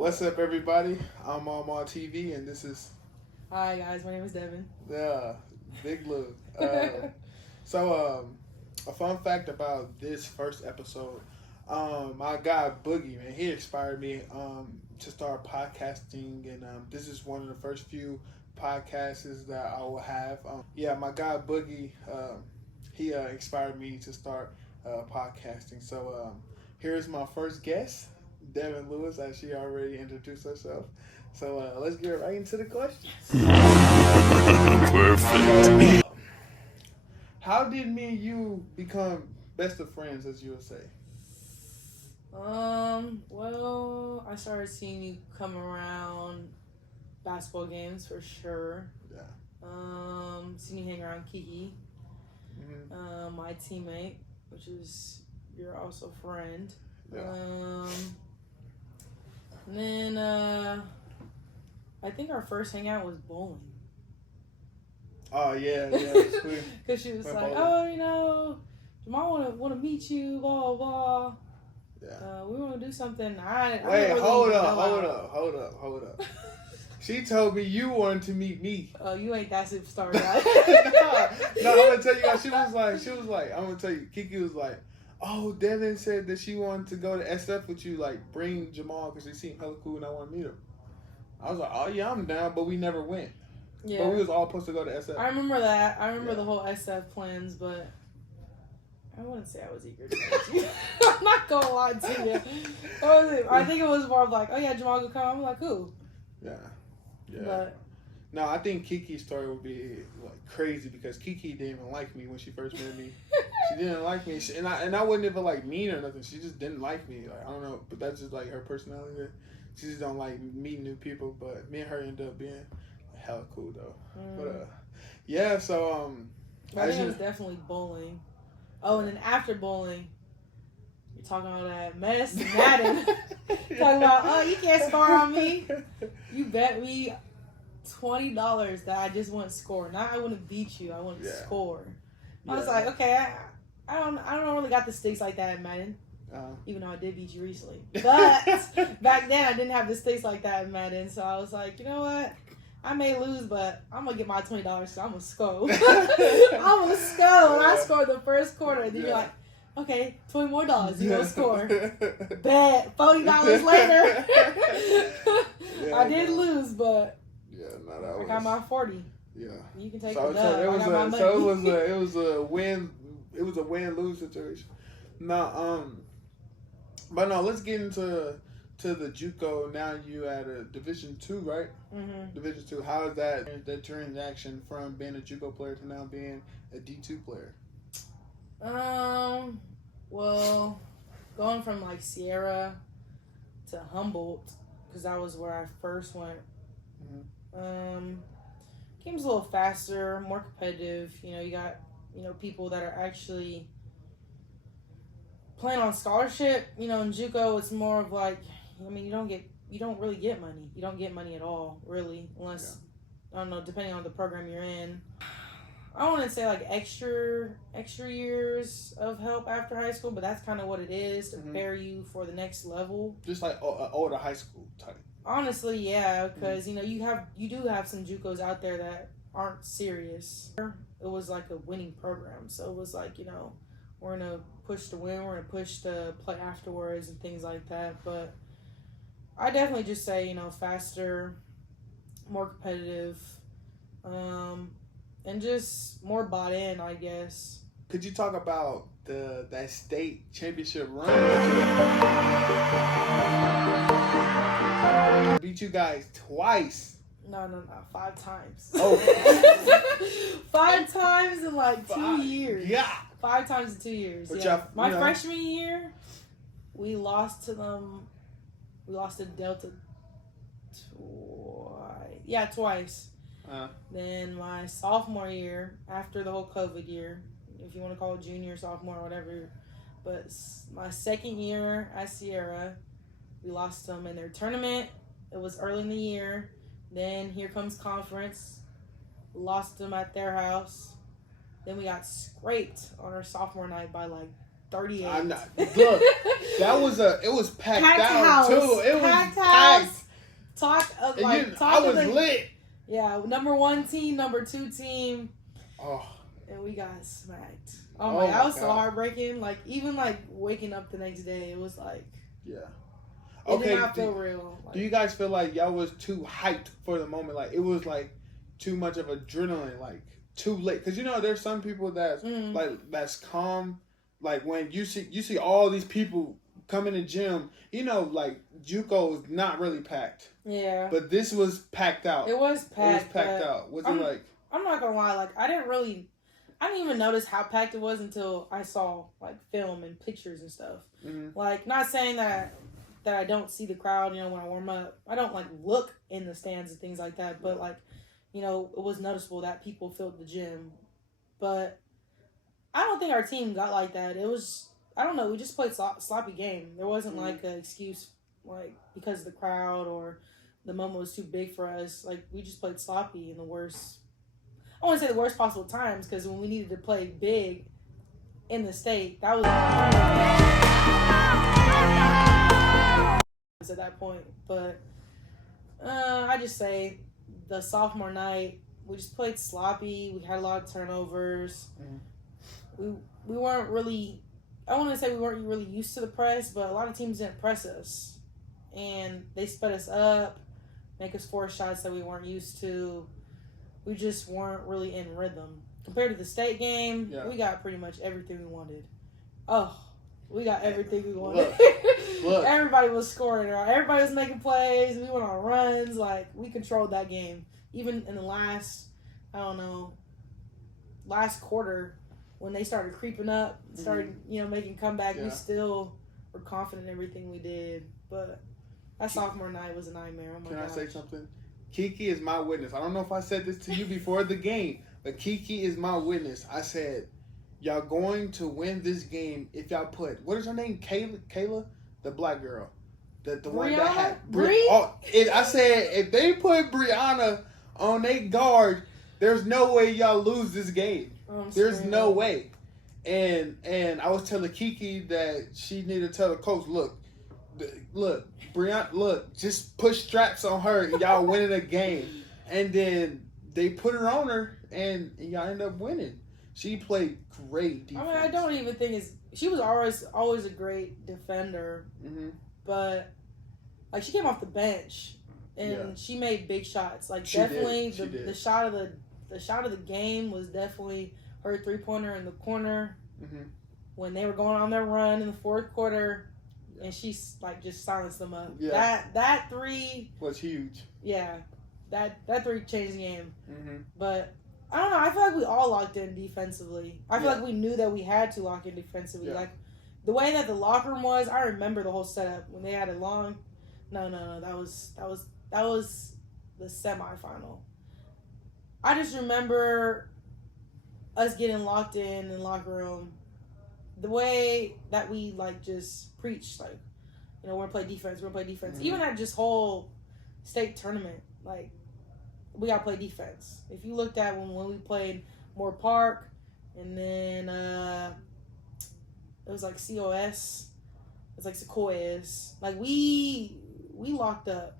What's up, everybody? I'm on TV, and this is Hi guys, my name is Devin. Big Lou. A fun fact about this first episode, my guy Boogie, man, he inspired me to start podcasting, and this is one of the first few podcasts that I will have. My guy Boogie, he inspired me to start podcasting. So here's my first guest, Devin Lewis, as she already introduced herself. So let's get right into the questions. Perfect. How did me and you become best of friends, as you would say? Well, I started seeing you come around basketball games for sure. Yeah. Seen you hang around Kiki. Mm-hmm. My teammate, which is you're also friend. Yeah. And then I think our first hangout was bowling. Oh yeah. Because she was like, "Oh, Jamal wanna meet you, blah blah." Yeah. We want to do something. Wait, hold up. She told me you wanted to meet me. Oh, you ain't that superstar guy. No, I'm gonna tell you. She was like, I'm gonna tell you. Kiki was like, "Oh, Devin said that she wanted to go to SF with you, like bring Jamal because he seemed hella cool and I want to meet him." I was like, "Oh yeah, I'm down," but we never went. Yeah. But we was all supposed to go to SF. I remember that. I remember the whole SF plans, but I wouldn't say I was eager to meet you. I'm not gonna lie to you. I think it was more of like, "Oh yeah, Jamal could come." I'm like, "Who?" Yeah. But no, I think Kiki's story would be like crazy because Kiki didn't even like me when she first met me. She didn't like me, and I wasn't even like mean or nothing. She just didn't like me. Like I don't know, but that's just like her personality. She just don't like meeting new people. But me and her ended up being hella cool though. But yeah. So I think it was definitely bowling. Oh, and then after bowling, you're talking all that mess and Madden. Talking about, "Oh, you can't score on me." You bet me $20 that I just wouldn't score. Not I wouldn't beat you. I wouldn't score. I was like, okay, I don't really got the stakes like that in Madden. Even though I did beat you recently. But back then I didn't have the stakes like that in Madden. So I was like, you know what? I may lose, but I'm gonna get my $20. So I'm gonna score. I'm gonna score. And I scored the first quarter. And then you're like, okay, $20 more. You gonna score? Bet $40 later. I did lose, but I got my 40. Yeah, you can take the dub. I got my money. So it was a win. It was a win-lose situation. No, but no. Let's get into the Juco. Now you at a Division II, right? Mm-hmm. Division II. How is that transaction from being a Juco player to now being a D2 player? Well, going from like Sierra to Humboldt, because that was where I first went. Game's a little faster, more competitive. You got people that are actually playing on scholarship. In Juco, it's more of like, you don't really get money. You don't get money at all, really, unless I don't know, depending on the program you're in. I wouldn't say like extra years of help after high school, but that's kind of what it is to prepare you for the next level. Just like older high school type. Honestly, yeah, because you do have some JUCOs out there that aren't serious. It was like a winning program, so it was like we're gonna push to win, we're gonna push to play afterwards and things like that. But I definitely just say faster, more competitive, and just more bought in, I guess. Could you talk about that state championship run? Beat you guys twice. No, 5 times. Oh. 5 times in like 2 years. Yeah. 5 times in 2 years. But yeah. My freshman year, we lost to them. We lost to Delta twice. Yeah, twice. Then my sophomore year, after the whole COVID year, if you want to call it junior, sophomore, whatever, but my second year at Sierra, we lost them in their tournament. It was early in the year. Then here comes conference. Lost them at their house. Then we got scraped on our sophomore night by like 38. Look, it was packed out house. too. It packed was house. packed talk of And like I was lit. Yeah, number 1 team, number 2 team. Oh. And we got smacked. Oh my, that was so heartbreaking. Like, even like waking up the next day, it was like, yeah. It did not feel real. Like, do you guys feel like y'all was too hyped for the moment? Like, it was like too much of adrenaline, like too late. Because, you know, there's some people that's like, that's calm. Like, when you see all these people come in the gym, you know, like, Juco is not really packed. Yeah. But this was packed out. It was packed. Out. Was it like... I'm not going to lie. Like, I didn't even notice how packed it was until I saw, like, film and pictures and stuff. Mm-hmm. Like, not saying that I don't see the crowd, you know, when I warm up. I don't, like, look in the stands and things like that. But, like, you know, it was noticeable that people filled the gym. But I don't think our team got like that. It was, I don't know, we just played sloppy game. There wasn't, like, an excuse, like, because of the crowd or the moment was too big for us. Like, we just played sloppy in the worst... I want to say the worst possible times, because when we needed to play big in the state, that was at that point. But I just say the sophomore night, we just played sloppy. We had a lot of turnovers. We weren't really, I want to say we weren't really used to the press, but a lot of teams didn't press us. And they sped us up, make us force shots that we weren't used to. We just weren't really in rhythm. Compared to the state game, we got pretty much everything we wanted. Oh, we got everything we wanted. Look. Everybody was scoring. Right? Everybody was making plays. We went on runs. Like, we controlled that game. Even in the last quarter, when they started creeping up, started, you know, making comeback, we still were confident in everything we did. But that sophomore night was a nightmare. Oh my gosh. Can I say something? Kiki is my witness. I don't know if I said this to you before the game, but Kiki is my witness. I said, y'all going to win this game if y'all put, what is her name? Kayla? The black girl. The one that had... I said, if they put Brianna on their guard, there's no way y'all lose this game. There's no way. And I was telling Kiki that she needed to tell the coach, look, Brianna, just put straps on her and y'all winning a game. And then they put her on her and y'all end up winning. She played great defense. I mean, I don't even think she was always a great defender. But, like, she came off the bench and she made big shots. Like, definitely the shot of the game was definitely her 3-pointer in the corner when they were going on their run in the fourth quarter. And she, like, just silenced them up. Yeah. That three was huge. Yeah. That three changed the game. But, I don't know. I feel like we all locked in defensively. I feel like we knew that we had to lock in defensively. Yeah. Like, the way that the locker room was, I remember the whole setup. When they had a long... No. That was the semifinal. I just remember us getting locked in the locker room. The way that we, like, just preached, like, you know, we're going to play defense. Even at just whole state tournament, like, we got to play defense. If you looked at when we played Moore Park, and then it was, like, COS, it was, like, Sequoias. Like, we locked up.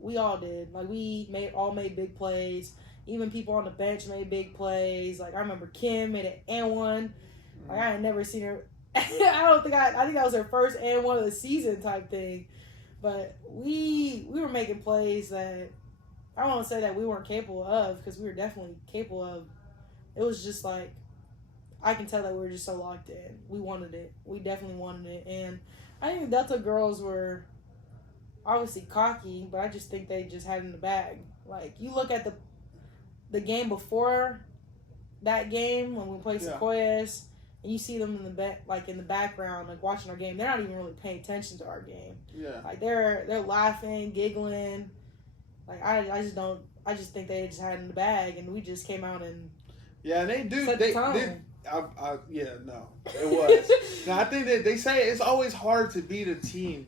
We all did. Like, we all made big plays. Even people on the bench made big plays. Like, I remember Kim made an and one. Like, I had never seen her. I think that was her first and one of the season type thing. But we were making plays that I don't want to say that we weren't capable of, because we were definitely capable of. It was just like, I can tell that we were just so locked in. We wanted it. We definitely wanted it. And I think the Delta girls were obviously cocky, but I just think they just had it in the bag. Like, you look at the game before that game when we played Sequoias, and you see them in the background, like, watching our game. They're not even really paying attention to our game. Yeah. Like, they're laughing, giggling. Like, I just think they just had it in the bag, and we just came out and they do. Set the tone. It was. Now, I think that they say it's always hard to beat a team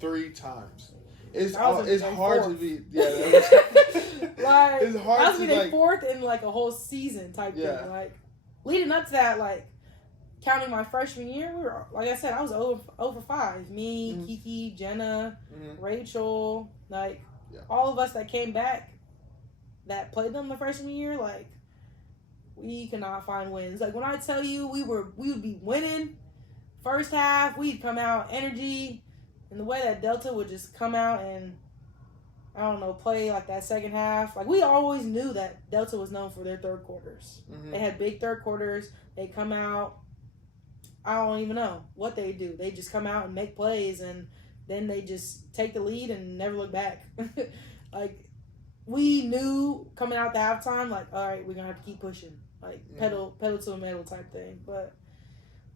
3 times. It's hard to beat. Like, it's hard that was to their like, fourth in, like, a whole season type thing. Like, leading up to that, like, counting my freshman year, we were, like I said, I was over 5. Me, Kiki, Jenna, Rachel. Like, all of us that came back that played them the freshman year, like, we cannot find wins. Like, when I tell you we would be winning first half, we'd come out energy, and the way that Delta would just come out and, I don't know, play like that second half. Like, we always knew that Delta was known for their third quarters. Mm-hmm. They had big third quarters. They come out, I don't even know what they do. They just come out and make plays, and then they just take the lead and never look back. Like, we knew coming out the halftime, like, all right, we're going to have to keep pushing. Like, pedal to the metal type thing. But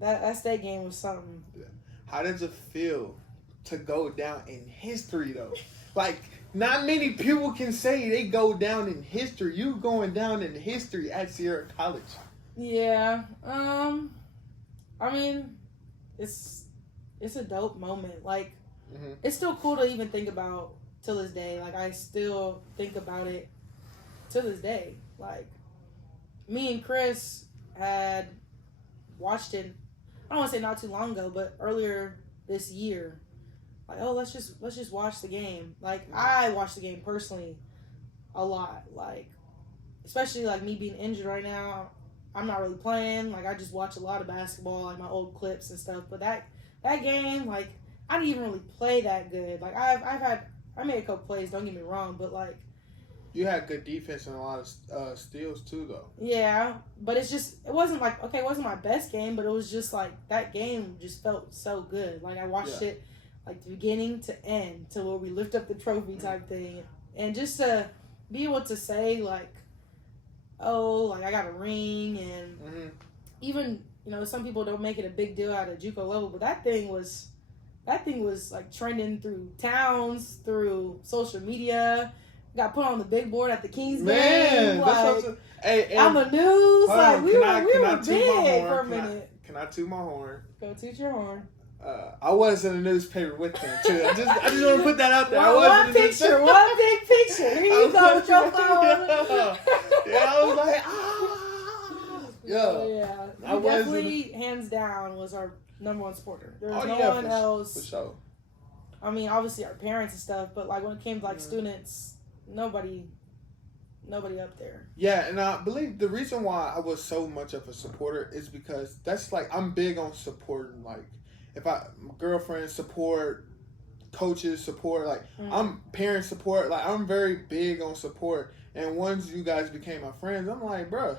that state game was something. Yeah. How does it feel to go down in history, though? Like, not many people can say they go down in history. You going down in history at Sierra College. Yeah. I mean, it's a dope moment. Like, it's still cool to even think about to this day. Like, I still think about it to this day. Like, me and Chris had watched it, I don't want to say not too long ago, but earlier this year. Like, oh, let's just watch the game. Like, I watch the game personally a lot. Like, especially like me being injured right now, I'm not really playing. Like, I just watch a lot of basketball, like my old clips and stuff. But that game, like, I didn't even really play that good. Like, I made a couple plays, don't get me wrong, but like, you had good defense and a lot of steals too, though. Yeah, but it wasn't like, okay, it wasn't my best game, but it was just like, that game just felt so good. Like, I watched it like the beginning to end, to where we lift up the trophy type thing. And just to be able to say, like, oh, like, I got a ring, and even, you know, some people don't make it a big deal out of JUCO level, but that thing was like trending through towns, through social media. Got put on the big board at the Kings game. Like, on the news. Like, we were big for a minute. Can I toot my horn? Go toot your horn. I was in the newspaper with them too. I just want to put that out there. One big picture. Here you go with your phone. Yeah, I was like, yeah. He definitely, hands down, was our number one supporter. There was no one else. For sure. I mean, obviously our parents and stuff, but like when it came to like students, nobody up there. Yeah, and I believe the reason why I was so much of a supporter is because that's like, I'm big on supporting. Like, if my girlfriend support, coaches support, like I'm parent support, like I'm very big on support. And once you guys became my friends, I'm like, bro,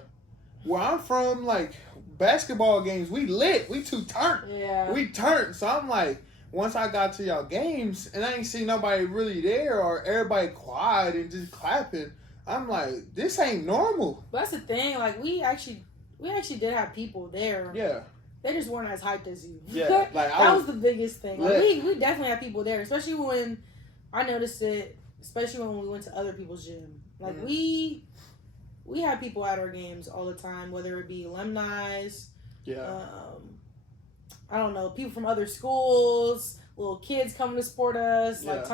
where I'm from, like, basketball games, we lit, we too turned. Yeah. We turned. So I'm like, once I got to y'all games and I ain't see nobody really there or everybody quiet and just clapping, I'm like, this ain't normal. But that's the thing, like we actually did have people there. Yeah. They just weren't as hyped as you. Yeah. Like, that was the biggest thing. Like, we definitely had people there, especially when I noticed it, especially when we went to other people's gym. Like we had people at our games all the time, whether it be alumni, I don't know, people from other schools, little kids coming to support us. Yeah. Like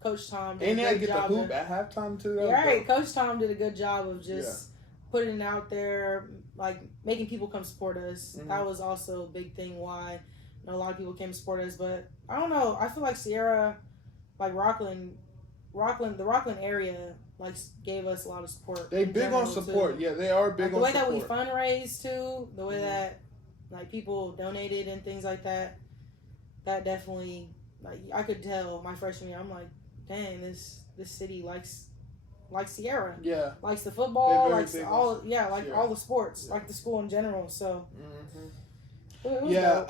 Coach Tom did and a they good get job the hoop at halftime too. Yeah, right. Coach Tom did a good job of just putting it out there, like making people come support us. That was also a big thing why a lot of people came to support us. But I don't know, I feel like Sierra, like Rockland, the Rockland area, like, gave us a lot of support. They big on support. Too. Yeah, they are big on support. The way that we fundraise too, the way that like people donated and things like that, that definitely, like, I could tell my freshman year, I'm like, dang, this city likes Sierra. Yeah. Likes the football, likes all all the sports, like the school in general. So yeah.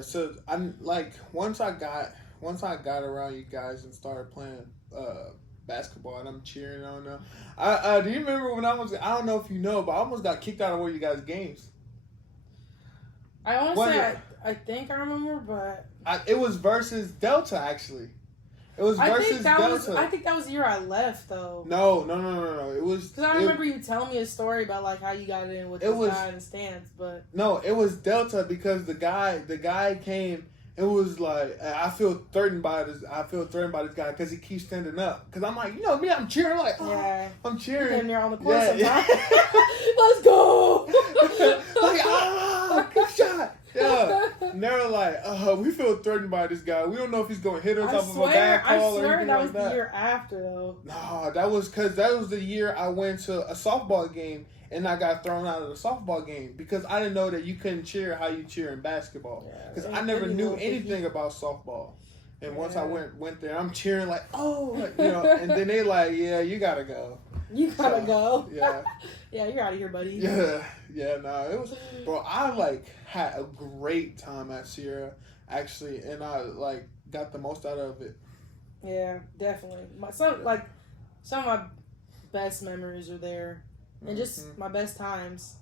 So I'm like, once I got around you guys and started playing basketball and I'm cheering on them. Do you remember when I don't know if you know, but I almost got kicked out of one of you guys' games. I honestly, I think I remember, but it was versus Delta actually. It was versus Delta. I think that was the year I left though. No. It was because I remember you telling me a story about like how you got in with this guy in the stands, but no, it was Delta because the guy came. It was like, I feel threatened by this guy because he keeps standing up. Because I'm like, you know me, I'm cheering like, I'm cheering. And you're on the court sometimes. Let's go. Like, good shot. Yeah. And they're like, we feel threatened by this guy. We don't know if he's going to hit us off of a bad call or anything that like was that. the year after, though. No, that was the year I went to a softball game and I got thrown out of the softball game because I didn't know that you couldn't cheer how you cheer in basketball. Because I never knew anything about softball. And once I went there, I'm cheering like, and then they like, yeah, you gotta go. You gotta go. Yeah. Yeah, you're out of here, buddy. Yeah, no, it was, bro, I like had a great time at Sierra, actually, and I like got the most out of it. Yeah, definitely. Some of my best memories are there, and just my best times.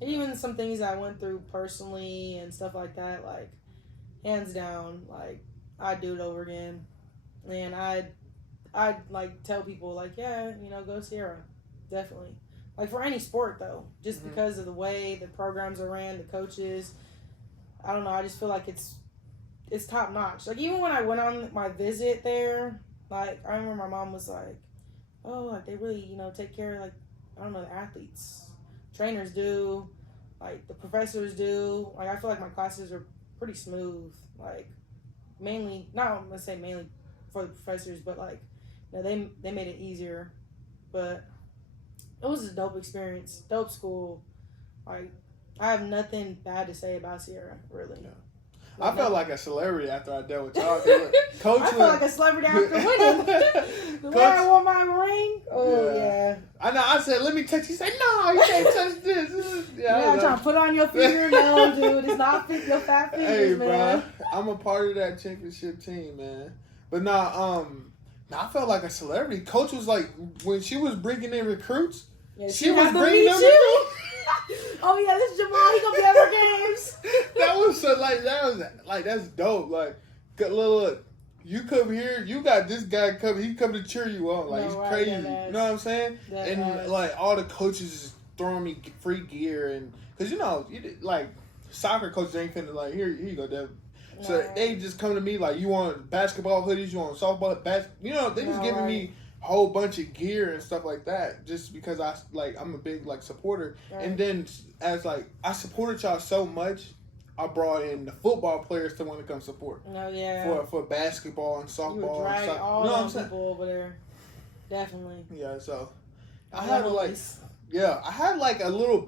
And even some things I went through personally and stuff like that, like, hands down, like, I'd do it over again. And I'd like tell people, like, yeah, go Sierra. Definitely. Like, for any sport, though. Just because of the way the programs are ran, the coaches. I don't know. I just feel like it's top notch. Like, even when I went on my visit there, like, I remember my mom was like, oh, like, they really, take care of, like, I don't know, the athletes. Trainers do. Like, the professors do. Like, I feel like my classes are pretty smooth. Like, mainly, not I'm going to say mainly for the professors, but, like, they made it easier. But it was a dope experience. Dope school. Like, I have nothing bad to say about Sierra, really. Yeah. I felt like a celebrity after I dealt with y'all. Coach I felt like a celebrity after winning. The way I wore my ring. Oh, yeah. I know. I said, let me touch. He said, no, you can't touch this. I'm trying to put on your finger. No, dude. It's not fit your fat fingers, man. Bro. I'm a part of that championship team, man. But I felt like a celebrity. Coach was like, when she was bringing in recruits, she was bringing them recruits. Oh yeah, this is Jamal. He gonna be at our games. That's dope. Like, look, you come here, you got this guy coming. He come to cheer you on. Like, he's crazy. You know what I'm saying? Like all the coaches is throwing me free gear, and because like soccer coaches ain't finna like here you go, Devin. So they just come to me like, you want basketball hoodies, you want softball, they just giving me a whole bunch of gear and stuff like that, just because I'm a big like supporter. Right. And then as like I supported y'all so much, I brought in the football players to want to come support. Oh yeah. For basketball and softball. You would drag all those people over there. Definitely. Yeah. So I had a little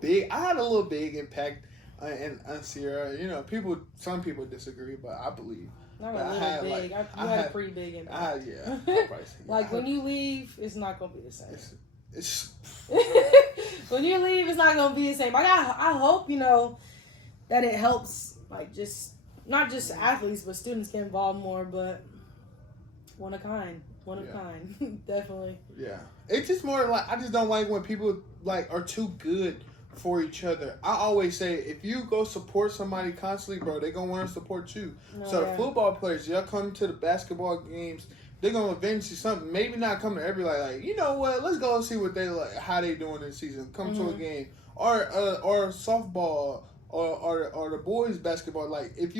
big impact on Sierra. Some people disagree, but I believe. Not a little big. You had a pretty big impact. Like, when you leave, it's not going to be the same. When you leave, it's not going to be the same. I hope, that it helps, like, just, not just athletes, but students get involved more, but one of kind. Definitely. Yeah. It's just more like, I just don't like when people, like, are too good for each other. I always say, if you go support somebody constantly, bro, they gonna want to support you. The football players, y'all come to the basketball games, they're gonna eventually something. Maybe not come to everybody like, you know what? Let's go and see what they like, how they doing this season. Come to a game or softball or the boys basketball. Like if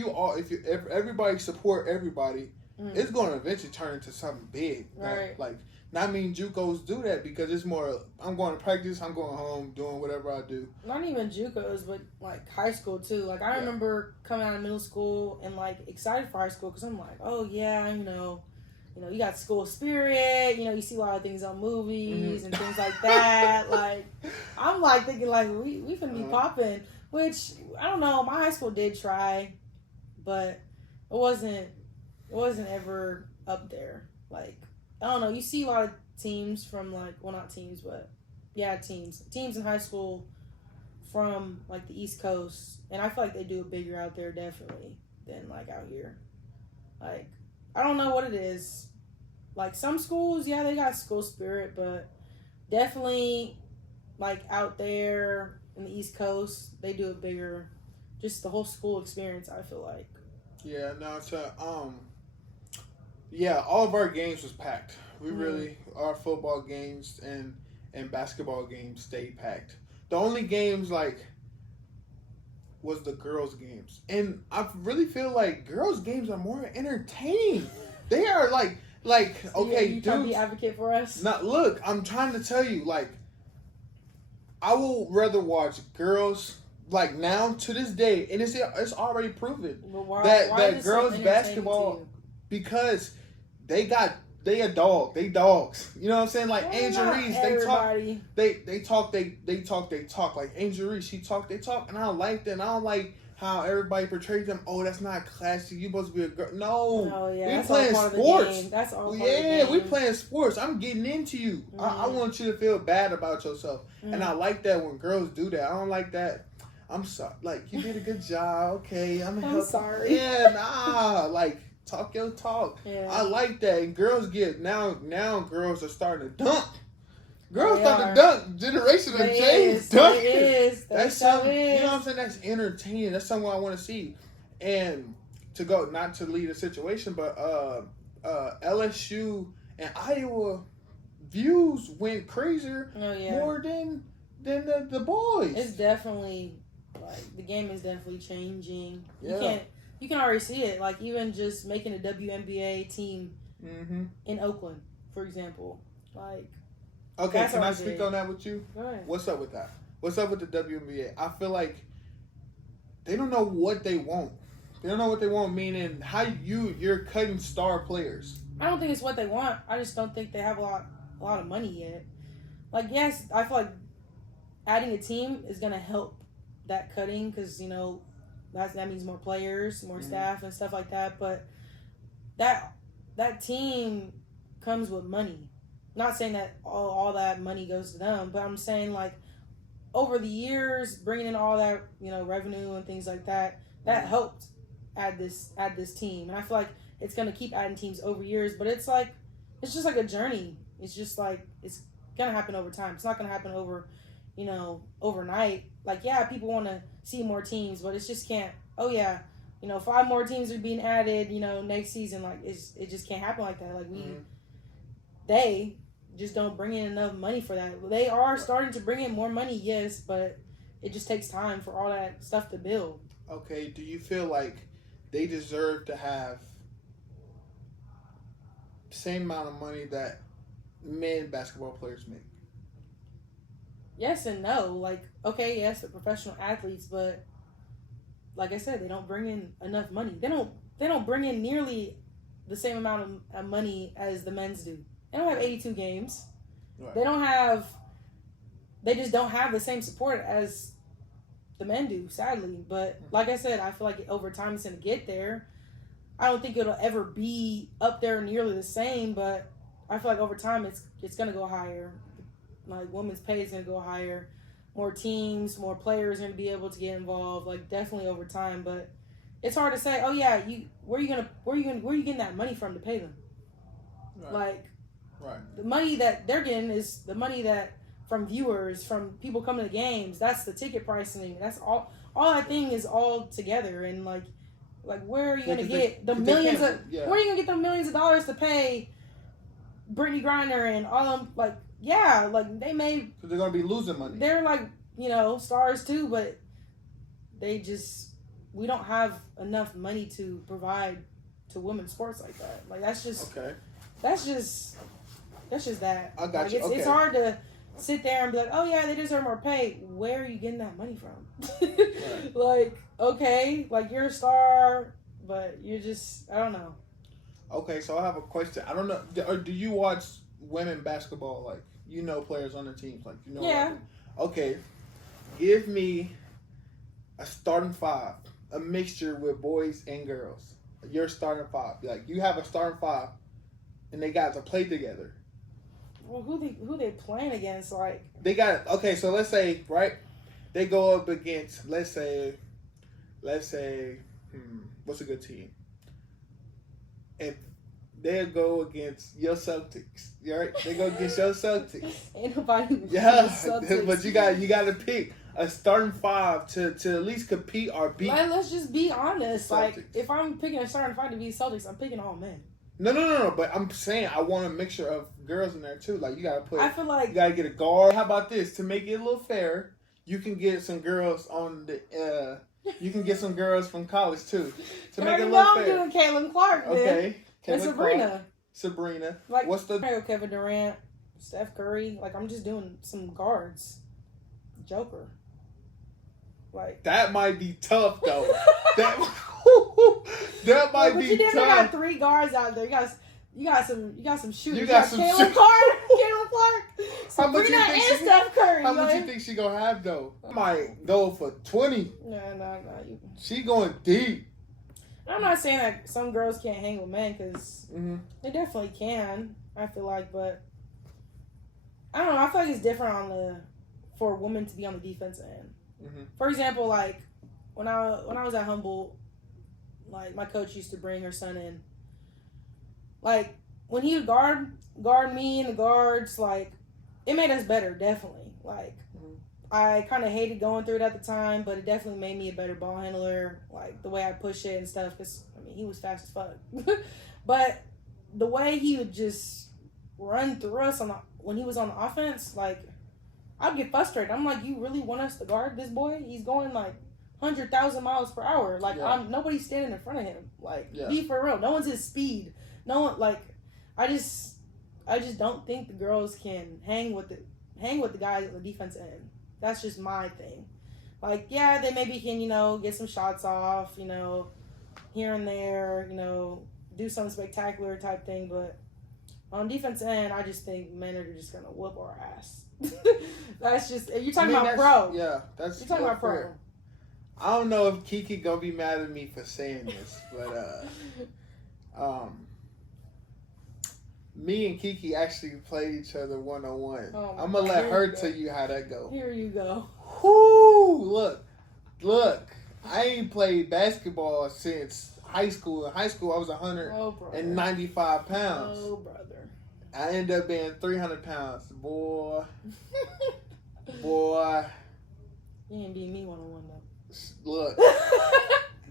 everybody support everybody, it's gonna eventually turn into something big. Right. Like not many JUCOs do that because it's more, I'm going to practice, I'm going home, doing whatever I do. Not even JUCOs, but like high school too. Like I remember coming out of middle school and like excited for high school because I'm like, oh yeah, you got school spirit. You see a lot of things on movies and things like that. Like I'm like thinking like we finna be popping. Which I don't know. My high school did try, but it wasn't ever up there. Like. I don't know. You see a lot of teams from like, well, not teams, but yeah, teams in high school from like the East Coast, and I feel like they do it bigger out there definitely than like out here. Like I don't know what it is. Like some schools, yeah, they got school spirit, but definitely like out there in the East Coast, they do it bigger. Just the whole school experience, I feel like. Yeah, no, it's yeah, all of our games was packed. We really, our football games and basketball games stayed packed. The only games was the girls' games. And I really feel like girls' games are more entertaining. They are like okay, you trying to be advocate for us? Now, look, I'm trying to tell you, I will rather watch girls like now to this day, and it's already proven Why that is it so girls entertaining basketball, to you? because they a dog, they dogs. You know what I'm saying? Like Well, Angel not Reese, everybody. they talk. Like Angel Reese, they talk, and I don't like that. And I don't like how everybody portrays them. Oh, that's not classy. You supposed to be a girl. No, Oh yeah, we that's playing all part sports. Of the game. That's all part of the Yeah, game. we playing sports. I'm getting into you. I want you to feel bad about yourself, and I like that when girls do that. I don't like that. I'm sorry. Like, you did a good job. Okay, I'm sorry. Yeah, nah. Like, talk your talk. Yeah. I like that. And girls get now girls are starting to dunk. Girls They start are. to dunk. Generation of James Dunk. dunking. That's so something. You know what I'm saying? That's entertaining. That's something I want to see. And to go, not to lead a situation, but LSU and Iowa views went crazier more than the boys. It's definitely like the game is definitely changing. Yeah. You can already see it. Like even just making a WNBA team in Oakland, for example. Like okay, can I speak on that with you? Go ahead. What's up with that? What's up with the WNBA? I feel like they don't know what they want. They don't know what they want, meaning how you're cutting star players. I don't think it's what they want. I just don't think they have a lot of money yet. Like yes, I feel like adding a team is gonna help that cutting because that means more players, more staff, and stuff like that. But that team comes with money. Not saying that all that money goes to them, but I'm saying like over the years, bringing in all that revenue and things like that helped add this team, and I feel like it's gonna keep adding teams over years. But it's just like a journey. It's just like it's gonna happen over time. It's not gonna happen over overnight. Like yeah, people want to see more teams, but it just can't. Oh yeah, 5 more teams are being added. Next season, like it just can't happen like that. Like they just don't bring in enough money for that. They are starting to bring in more money, yes, but it just takes time for all that stuff to build. Okay, do you feel like they deserve to have the same amount of money that men basketball players make? Yes and no. Like, okay, yes, they're professional athletes, but like I said, they don't bring in enough money. They don't bring in nearly the same amount of money as the men's do. They don't have 82 games. Right. They just don't have the same support as the men do, sadly. But like I said, I feel like over time it's going to get there. I don't think it'll ever be up there nearly the same, but I feel like over time it's going to go higher. Like women's pay is going to go higher. More teams, more players are going to be able to get involved. Like definitely over time, but it's hard to say. Oh yeah, where are you getting that money from to pay them? Right. Like, right. The money that they're getting is the money that from viewers, from people coming to games. That's the ticket pricing. That's all. All that thing is all together, and like where are you going to get the millions of? Where are you going to get the millions of dollars to pay Brittany Griner and all them? Like, yeah, like they may. So they're going to be losing money. They're like stars too, but we don't have enough money to provide to women's sports like that. Like that's just okay. That's just that. I got you. It's hard to sit there and be like, oh yeah, they deserve more pay. Where are you getting that money from? Right. Like, okay, like you're a star, but you're just, I don't know. Okay, so I have a question. I don't know. Do you watch women basketball? Like, players on the teams? Like, Yeah. Okay. Give me a starting 5, a mixture with boys and girls. Your starting 5. Like, you have a starting 5, and they got to play together. Well, who they playing against? Like they got okay. So let's say they go up against let's say what's a good team? And they'll go against your Celtics. Right? They go against your Celtics. Ain't nobody. Yeah, but you got to pick a starting 5 to at least compete or beat. Like, let's just be honest. Like, if I'm picking a starting 5 to be Celtics, I'm picking all men. No. But I'm saying I want a mixture of girls in there too. Like you gotta put. I feel like you gotta get a guard. How about this? To make it a little fair, you can get some girls on the. You can get some girls from college too. To make it a little fair. I'm doing Caitlin Clark. Okay. And Sabrina. Sabrina. Like what's the Kevin Durant, Steph Curry? Like I'm just doing some guards. Joker. Like that might be tough though. that that might but be you never tough. got 3 guards out there. You got some shooters. You got some Caitlin shooters. Clark, How much you Sabrina, think and she? Steph Curry. How much you think she gonna have though? I might go for 20. No. She going deep. I'm not saying that some girls can't hang with men because Mm-hmm. they definitely can. I feel like, but I don't know. I feel like it's different for women to be on the defensive end. Mm-hmm. For example, like when I was at Humboldt, like my coach used to bring her son in. Like when he would guard me and the guards, like it made us better, definitely. Like I kind of hated going through it at the time, but it definitely made me a better ball handler. Like the way I push it and stuff, because I mean he was fast as fuck. But the way he would just run through us when he was on the offense, like I'd get frustrated. I'm like, you really want us to guard this boy? He's going like 100,000 miles per hour. Like nobody's standing in front of him. Like be for real. No one's his speed. No one like. I just don't think the girls can hang with the guys on the defense end. That's just my thing. Like, yeah, they maybe can, get some shots off, here and there, do something spectacular type thing. But on defense end, I just think men are just going to whoop our ass. That's just, you're talking about pro. Yeah, that's You're talking about pro. I don't know if Kiki going to be mad at me for saying this, but, me and Kiki actually played each other 1-on-1. Oh I'm going to let her tell you how that go. Here you go. Whoo! Look. I ain't played basketball since high school. In high school, I was 195 pounds. Oh, brother. I ended up being 300 pounds. Boy. Boy. You ain't beat me 1-on-1, though. Look.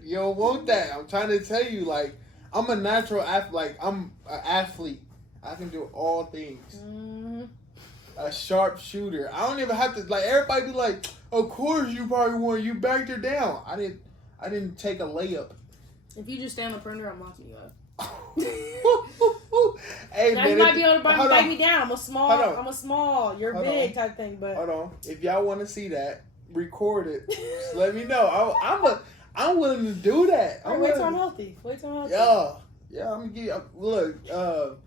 You don't want that. I'm trying to tell you, like, I'm a natural athlete. Like, I'm an athlete. I can do all things. Mm-hmm. A sharp shooter. I don't even have to, like, everybody be like, of course you probably won. You backed her down. I didn't take a layup. If you just stay on the perimeter, I'm locking you up. Hey, now man, you might be able to bite me down. I'm a small. You're hold big on. type thing, but hold on. If y'all want to see that, record it. Just let me know. I'm willing to do that. Wait till I'm healthy. Yeah, I'm gonna give you. Look,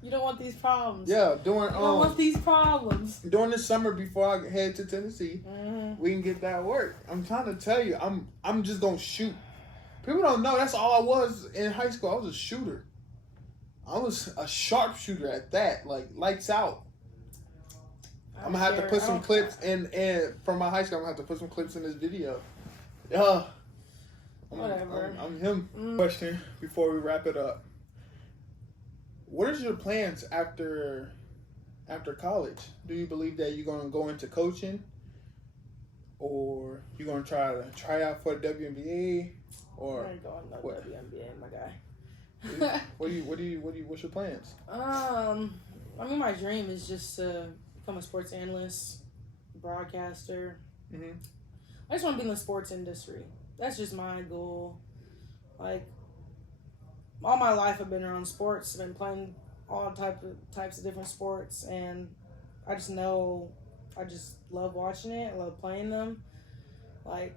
you don't want these problems. Yeah, you don't want these problems. During the summer before I head to Tennessee, we can get that work. I'm trying to tell you, I'm just gonna shoot. People don't know that's all I was in high school. I was a shooter. I was a sharpshooter at that, like lights out. I'm gonna have to put some clips in from my high school. I'm gonna have to put some clips in this video. Yeah. Whatever. I'm him. Question before we wrap it up. What is your plans after college? Do you believe that you're gonna go into coaching, or you're gonna try out for the WNBA, or I ain't going no WNBA, my guy. What's your plans? I mean, my dream is just to become a sports analyst, broadcaster. Mm-hmm. I just want to be in the sports industry. That's just my goal. Like, all my life I've been around sports. I've been playing all types of different sports, and I just know I just love watching it. I love playing them. Like,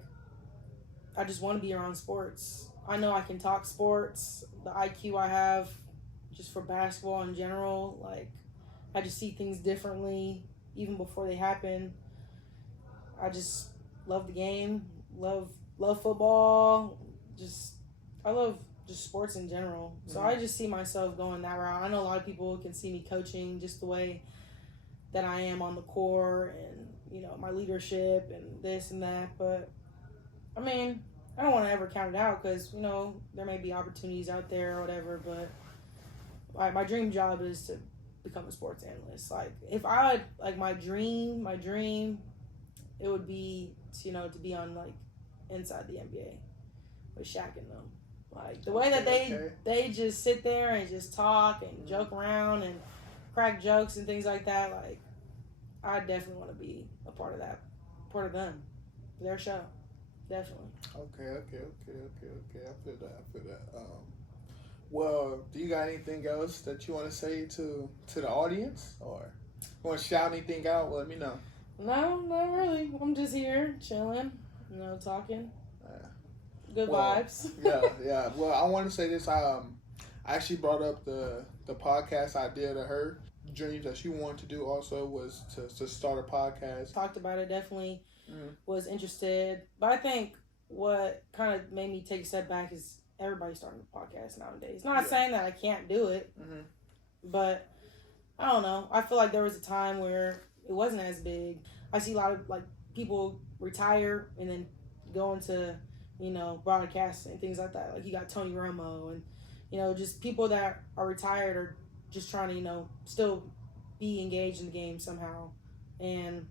I just want to be around sports. I know I can talk sports. The IQ I have just for basketball in general, like, I just see things differently even before they happen. I just love the game. Love football. I love just sports in general. So I just see myself going that route. I know a lot of people can see me coaching just the way that I am on the court and, my leadership and this and that. But, I mean, I don't want to ever count it out because, there may be opportunities out there or whatever. But my dream job is to become a sports analyst. Like, if I had, like, my dream, it would be, to be on, like, inside the NBA with Shaq and them. Like, the way that they just sit there and just talk and joke around and crack jokes and things like that, like, I definitely want to be a part of that, part of them, their show, definitely. Okay. I feel that. Well, do you got anything else that you want to say to the audience, or you want to shout anything out? Let me know. No, not really. I'm just here chilling. talking. Yeah. Good vibes. yeah. Well, I want to say this. I actually brought up the podcast idea to her. Dreams that she wanted to do also was to start a podcast. Talked about it, definitely was interested. But I think what kind of made me take a step back is everybody's starting a podcast nowadays. Not saying that I can't do it, but I don't know. I feel like there was a time where it wasn't as big. I see a lot of like people retire and then go into, broadcast and things like that. Like you got Tony Romo and, just people that are retired or just trying to, still be engaged in the game somehow. And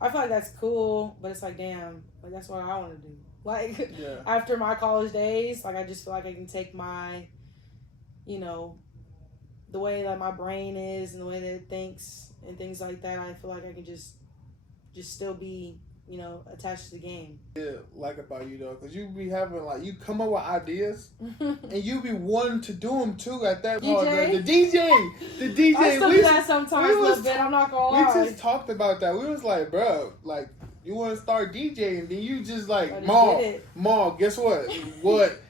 I feel like that's cool, but it's like, damn, like that's what I want to do. Like after my college days, like I just feel like I can take my, the way that my brain is and the way that it thinks and things like that. I feel like I can just still be, attached to the game. Yeah, like about you though, because you be having you come up with ideas and you be wanting to do them too at that point. The DJ. I still do that sometimes a little bit. I'm not gonna lie. We just talked about that. We was like, bro, like you want to start DJing, then you just like, Mom, guess what? What?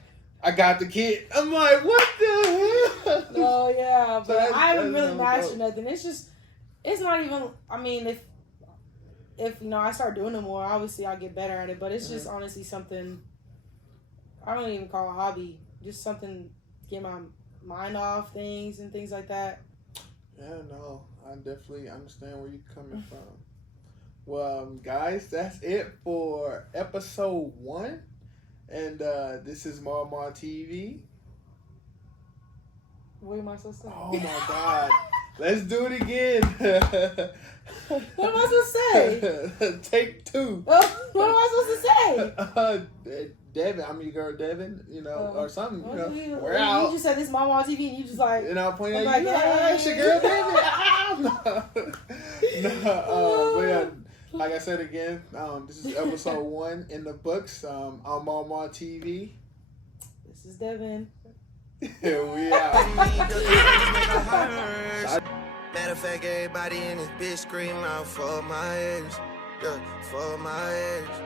I got the kid. I'm like, what the hell? Oh yeah, but I haven't really mastered nothing. It's not even. I mean, if I start doing it more, obviously I'll get better at it. But it's just honestly something I don't even call a hobby. Just something to get my mind off things and things like that. Yeah, no, I definitely understand where you're coming from. Well, guys, that's it for episode 1. And this is Marmar TV. What am I supposed to say? Oh my God. Let's do it again. What am I supposed to say? Take 2. What am I supposed to say? Devin, I'm your girl Devin, or something. We're you out. You just said this Marmar TV and you just like. And I'll point at you. It's your girl Devin. But yeah. Like I said again, this is episode 1 in the books. I'm Marmar TV. This is Devin. Here we are. Matter of fact, everybody in this bitch scream out for my ex. Yeah, for my ex.